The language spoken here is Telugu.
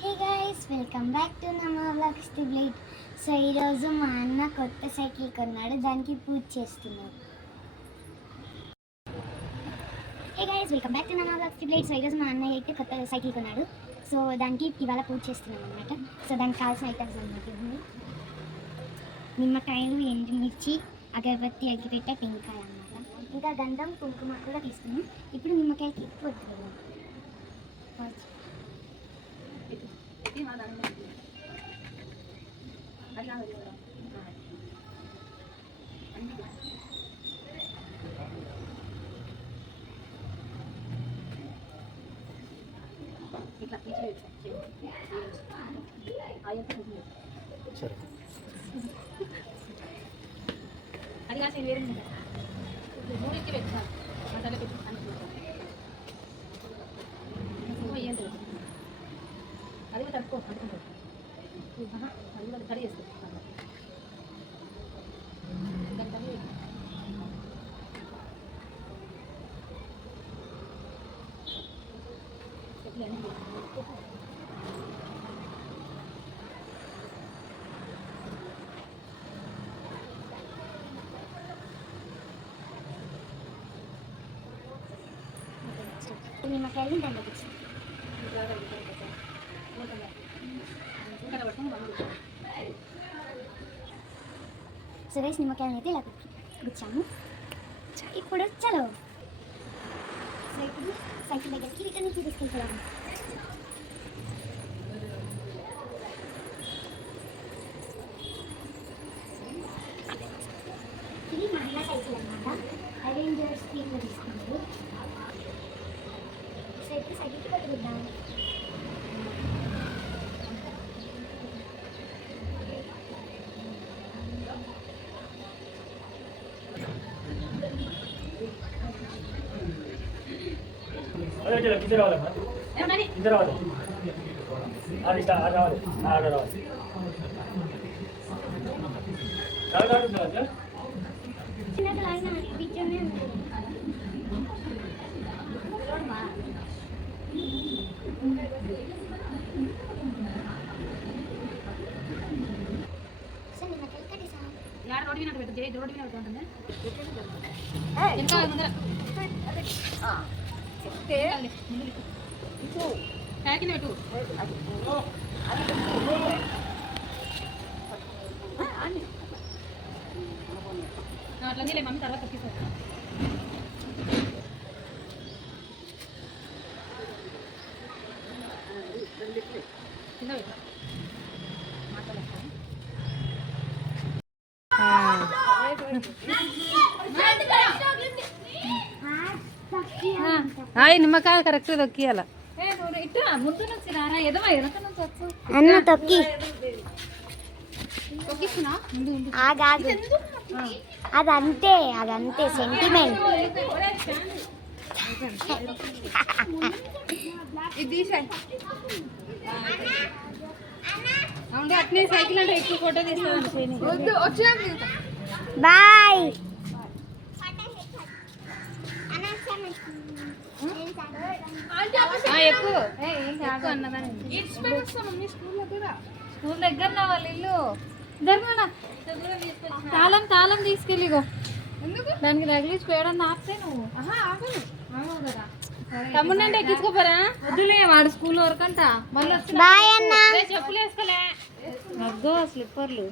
Hey guys, welcome back to నమా వ్లాగ్స్ ది బ్లేడ్. సో ఈరోజు మా అన్న కొత్త సైకిల్ కొన్నాడు, దానికి పూజ చేస్తున్నాడు. Hey guys, welcome back to నమా వ్లాగ్స్ ది బ్లేడ్. సో ఈరోజు మా అన్నయ్య అయితే కొత్త సైకిల్ కొన్నాడు. సో దానికి ఇవాళ పూజ చేస్తున్నాం అనమాట. సో దానికి కావాల్సిన ఐటమ్స్ అనమాట ఇవి: నిమ్మకాయలు, ఎండుమిర్చి, అగరబత్తి, అగ్గిపెట్టె, టెంకాయ అనమాట. ఇంకా గంధం, కుంకుమ కూడా తీసుకున్నాం. ఇప్పుడు నిమ్మకాయకి పొద్దు అది కాసి వేరే మూడింటి పెట్టాలి మసాలా పెట్టి అది కూడా తక్కువ అనుకుంటారు అది కూడా కడి చేస్తారు నిమ్మకాయలు దండపించి సురేష్ నిమ్మకాయలు అయితే ఇలా గుచ్చాము. ఇప్పుడు చలో సైకిల్ దగ్గరికి రిటర్న్ తీసుకెళ్తాము. ఇది మా అన్న సైకిల్ అనమాట. అరేంజర్స్ స్పీడ్లో తీసుకున్నారు. సైకిల్ పట్టుకుందాం. రోడ్డు మీద పెట్టు, రోడ్డు మీద ఉంటుంది ఇంకా ముందర ప్యాకినట్టు అట్లా నీళ్ళే మమ్మీ తర్వాత తప్పిస్తారు. కింద పెట్టు నిమ్మకాయ కరెక్ట్ తొక్కియాల అన్న తొక్కి అదంతే సెంటిమెంట్. అట్నే సైకిల్ అంటే ఎక్కువ ఫోటో తీస్తాను. బాయ్. స్కూల్ దగ్గర వాళ్ళ ఇల్లు తాళం తీసుకెళ్ళిగో దానికి తగిలించి పేడని ఆపితే నువ్వు తమ్ముండంటే ఎక్కించుకోపోరా. వద్దులే, వాడు స్కూల్ వరకు అంట. మళ్ళీ చెప్పులు వేసుకోలే, స్లిప్పర్లు.